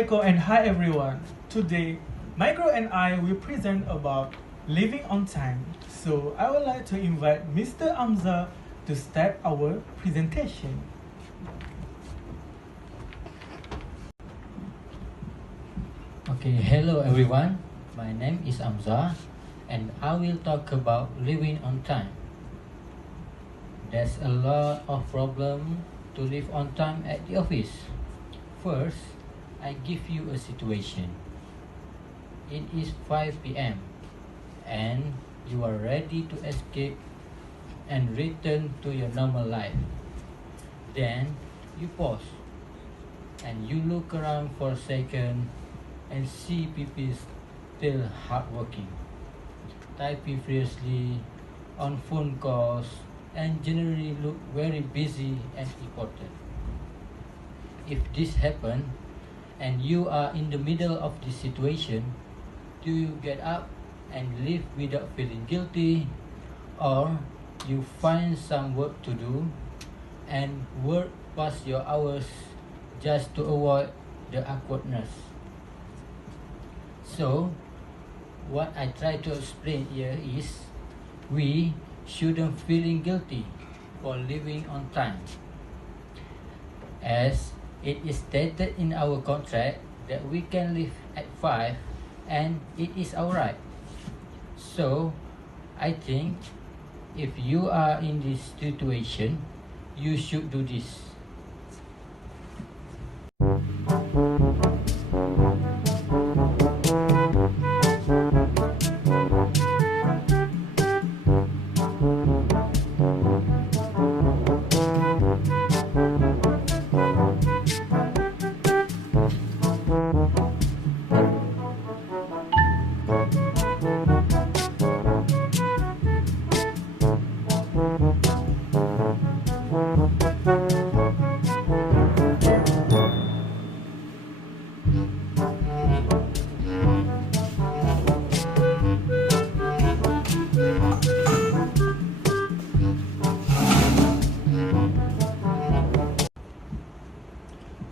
Assalamualaikum and hi everyone. Today, Micro and I will present about living on time. So I would like to invite Mr. Amzar to start our presentation. Okay, hello everyone. My name is Amzar and I will talk about living on time. There's a lot of problem to live on time at the office. First, I give you a situation. It is 5 p.m. and you are ready to escape and return to your normal life. Then you pause and you look around for a second and see people still hardworking, typing furiously on phone calls and generally look very busy and important. If this happens and you are in the middle of this situation, do you get up and leave without feeling guilty, or you find some work to do and work past your hours just to avoid the awkwardness? So, what I try to explain here is we shouldn't feeling guilty for living on time, as it is stated in our contract that we can leave at 5 and it is alright. So, I think if you are in this situation, you should do this.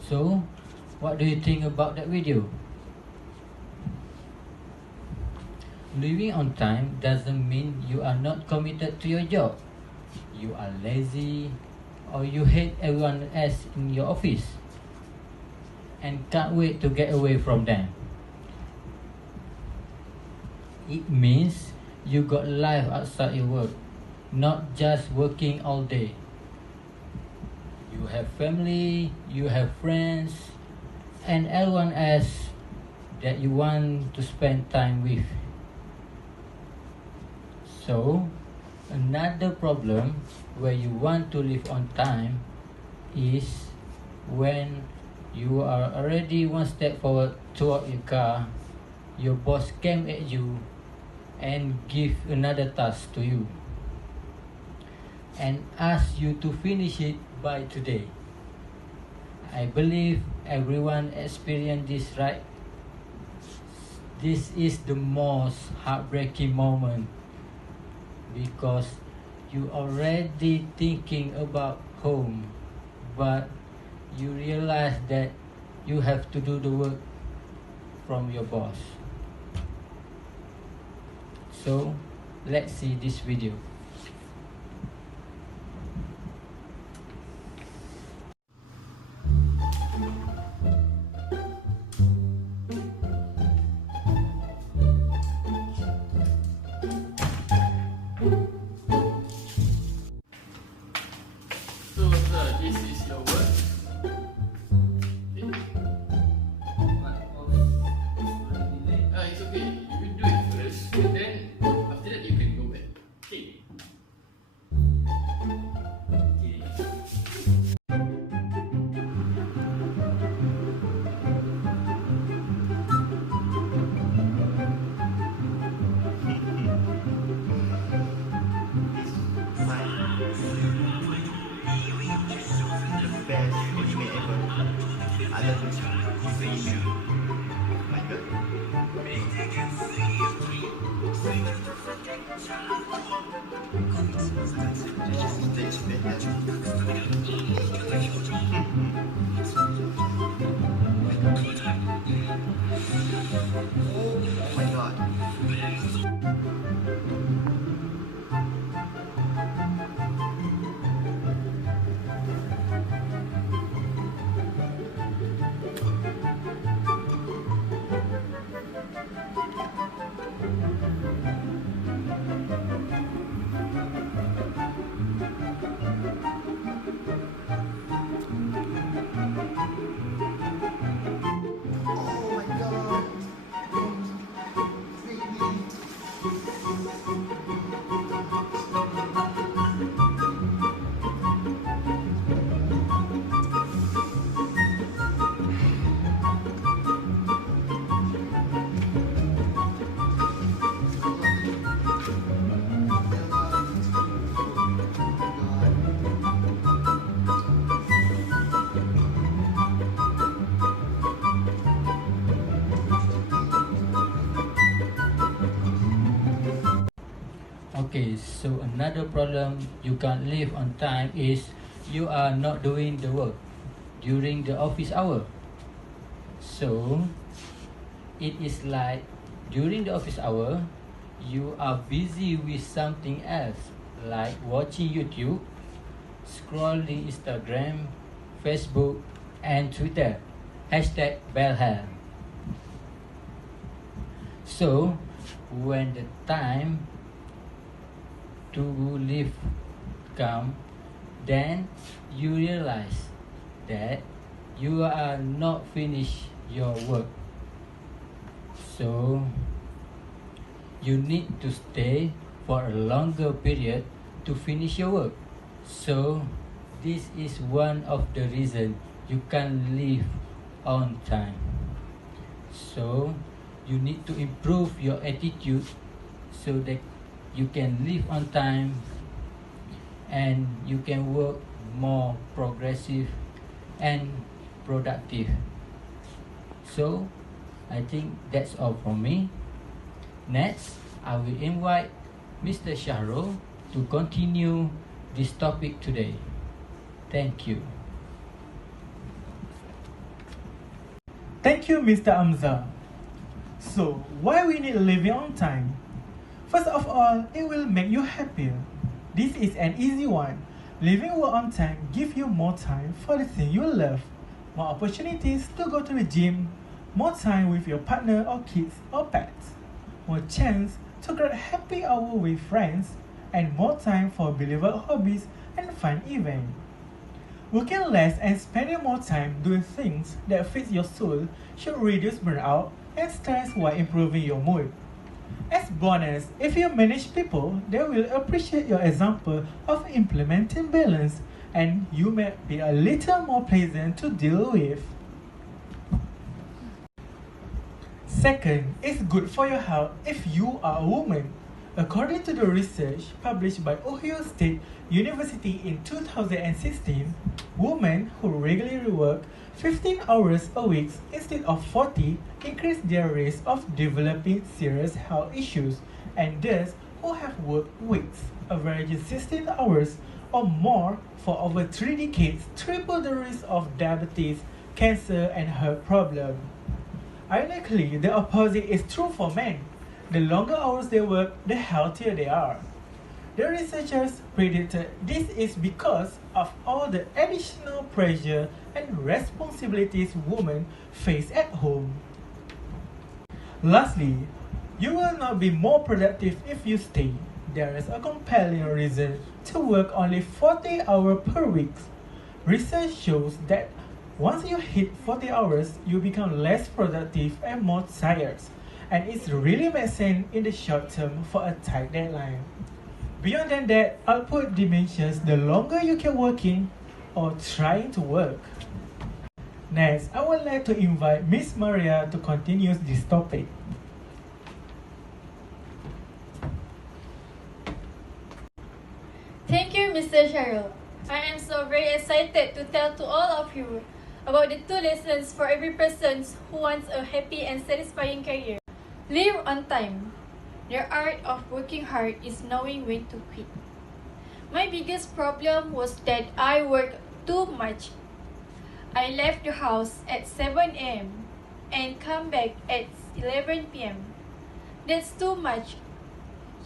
So, what do you think about that video? Living on time doesn't mean you are not committed to your job, you are lazy, or you hate everyone else in your office and can't wait to get away from them. It means you got life outside your work, not just working all day. You have family, you have friends, and everyone else that you want to spend time with. So, another problem where you want to live on time is when you are already one step forward toward your car, your boss came at you and give another task to you and ask you to finish it by today. I believe everyone experienced this, right? This is the most heartbreaking moment because you already thinking about home, but you realize that you have to do the work from your boss. So let's see this video. So, sir, this is your work. It's okay. You do it first, and then after that you can go back. Okay. Best anime ever. I love it. Michael. Okay, so another problem you can't leave on time is you are not doing the work during the office hour. So it is like during the office hour, you are busy with something else like watching YouTube, scrolling Instagram, Facebook, and Twitter. Hashtag #bellhair. So when the time to leave come, then you realize that you are not finished your work. So you need to stay for a longer period to finish your work. So this is one of the reasons you can't leave on time. So you need to improve your attitude so that you can leave on time and you can work more progressive and productive. So I think that's all from me. Next, I will invite Mr. Shahrul to continue this topic today. Thank you. Thank you, Mr. Amzar. So, why we need living on time? First of all, it will make you happier. This is an easy one. Living work on time gives you more time for the thing you love, more opportunities to go to the gym, more time with your partner or kids or pets, more chance to create happy hour with friends, and more time for beloved hobbies and fun events. Working less and spending more time doing things that fit your soul should reduce burnout and stress while improving your mood. As bonus, if you manage people, they will appreciate your example of implementing balance and you may be a little more pleasant to deal with. Second, it's good for your health if you are a woman. According to the research published by Ohio State University in 2016, women who regularly work 15 hours a week instead of 40 increase their risk of developing serious health issues, and those who have worked weeks averaging 16 hours or more for over 3 decades triple the risk of diabetes, cancer, and heart problems. Ironically, the opposite is true for men. The longer hours they work, the healthier they are. The researchers predicted this is because of all the additional pressure and responsibilities women face at home. Lastly, you will not be more productive if you stay. There is a compelling reason to work only 40 hours per week. Research shows that once you hit 40 hours, you become less productive and more tired, and it really makes sense in the short term for a tight deadline. Beyond that, output diminishes the longer you keep working or trying to work. Next, I would like to invite Miss Maria to continue this topic. Thank you, Mr. Shahrul. I am so very excited to tell to all of you about the 2 lessons for every person who wants a happy and satisfying career. Live on time. The art of working hard is knowing when to quit. My biggest problem was that I worked too much. I left the house at 7 a.m. and come back at 11 p.m. That's too much.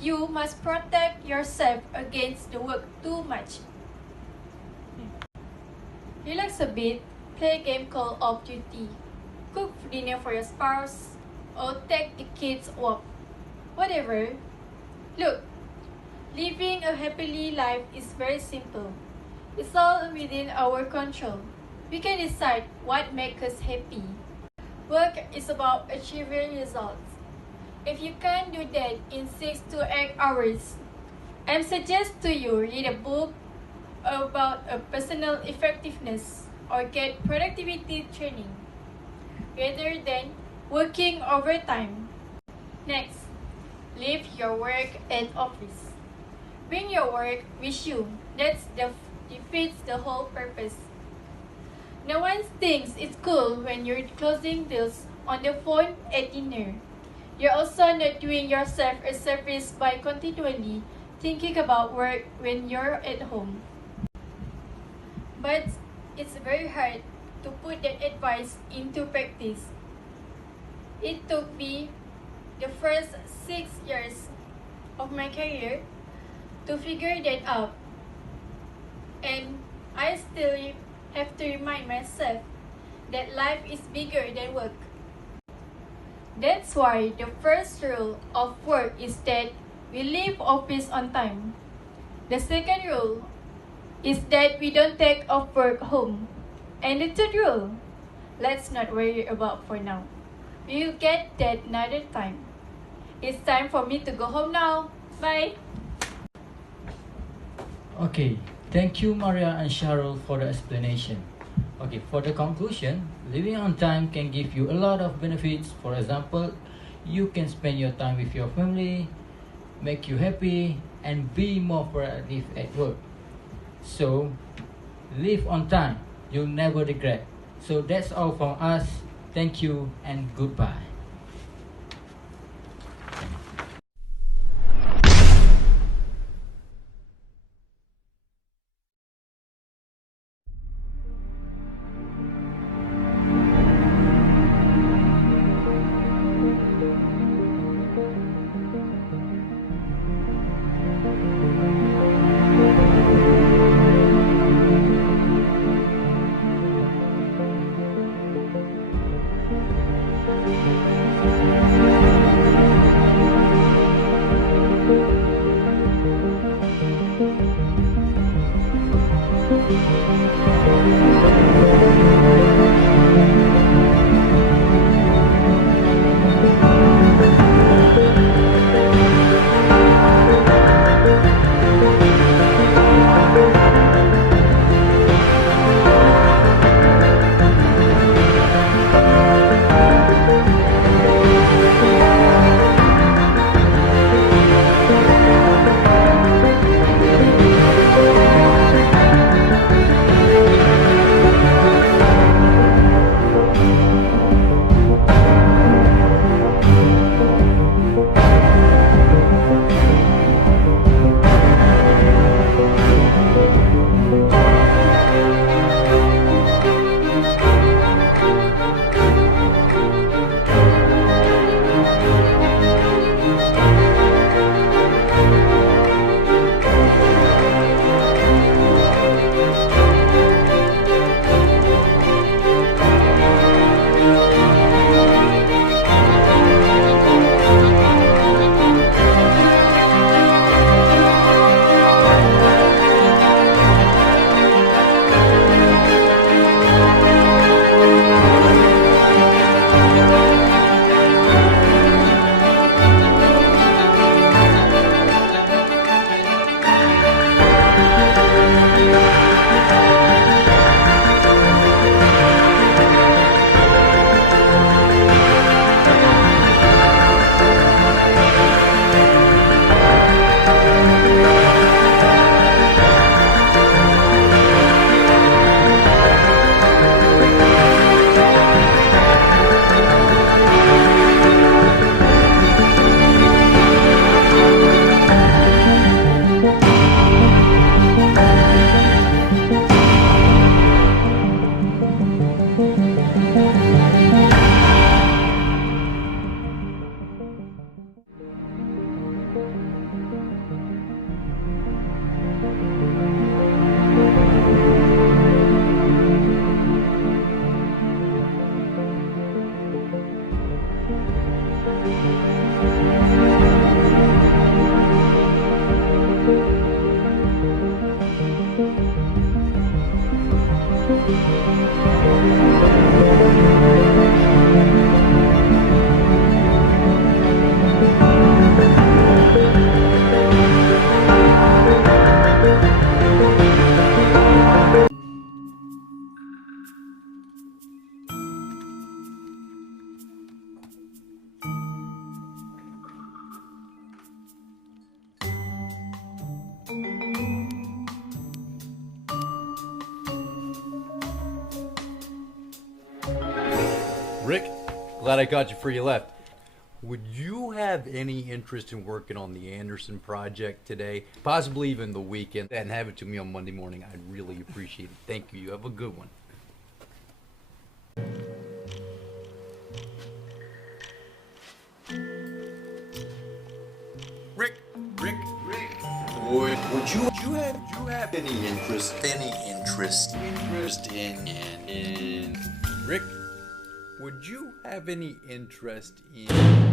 You must protect yourself against the work too much. Relax a bit, play a game called Off Duty, cook dinner for your spouse, or take the kids walk. Whatever. Look, living a happily life is very simple. It's all within our control. We can decide what makes us happy. Work is about achieving results. If you can't do that in 6 to 8 hours, I suggest to you read a book about personal effectiveness or get productivity training rather than working overtime. Next, leave your work at office. Bring your work with you. That defeats the whole purpose. No one thinks it's cool when you're closing deals on the phone at dinner. You're also not doing yourself a service by continually thinking about work when you're at home. But it's very hard to put that advice into practice. It took me the first 6 years of my career to figure that out. And I still have to remind myself that life is bigger than work. That's why the first rule of work is that we leave office on time. The second rule is that we don't take off work home. And the third rule, let's not worry about for now. We will get that another time. It's time for me to go home now. Bye. Okay, thank you Maria and Shahrul for the explanation. Okay, for the conclusion, living on time can give you a lot of benefits. For example, you can spend your time with your family, make you happy, and be more productive at work. So, live on time. You'll never regret. So that's all from us. Thank you and goodbye. Rick, glad I got you before you left. would you have any interest in working on the Anderson project today? Possibly even the weekend, and have it to me on Monday morning. I'd really appreciate it. Thank you. You have a good one. Rick, would you have any interest in Rick, would you have any interest in...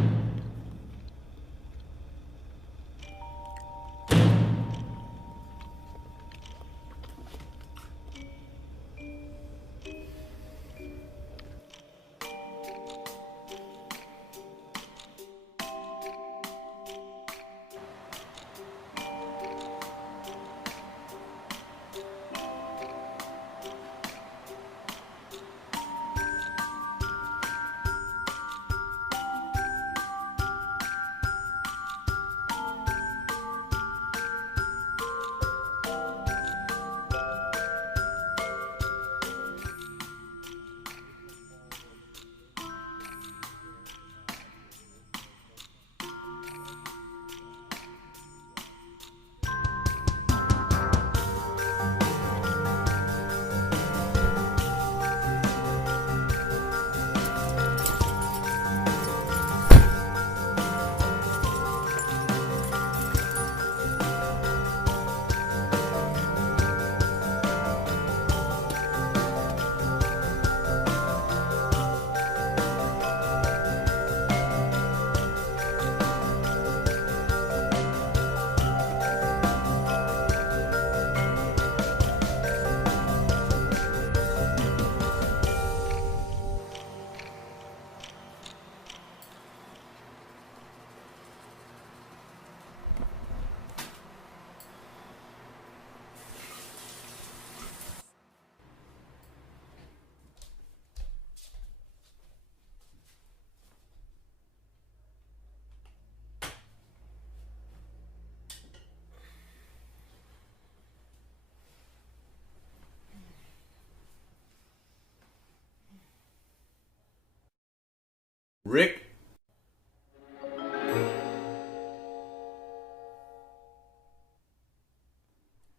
Rick?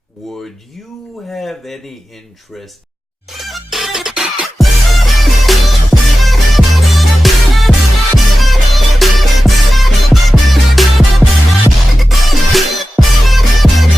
Would you have any interest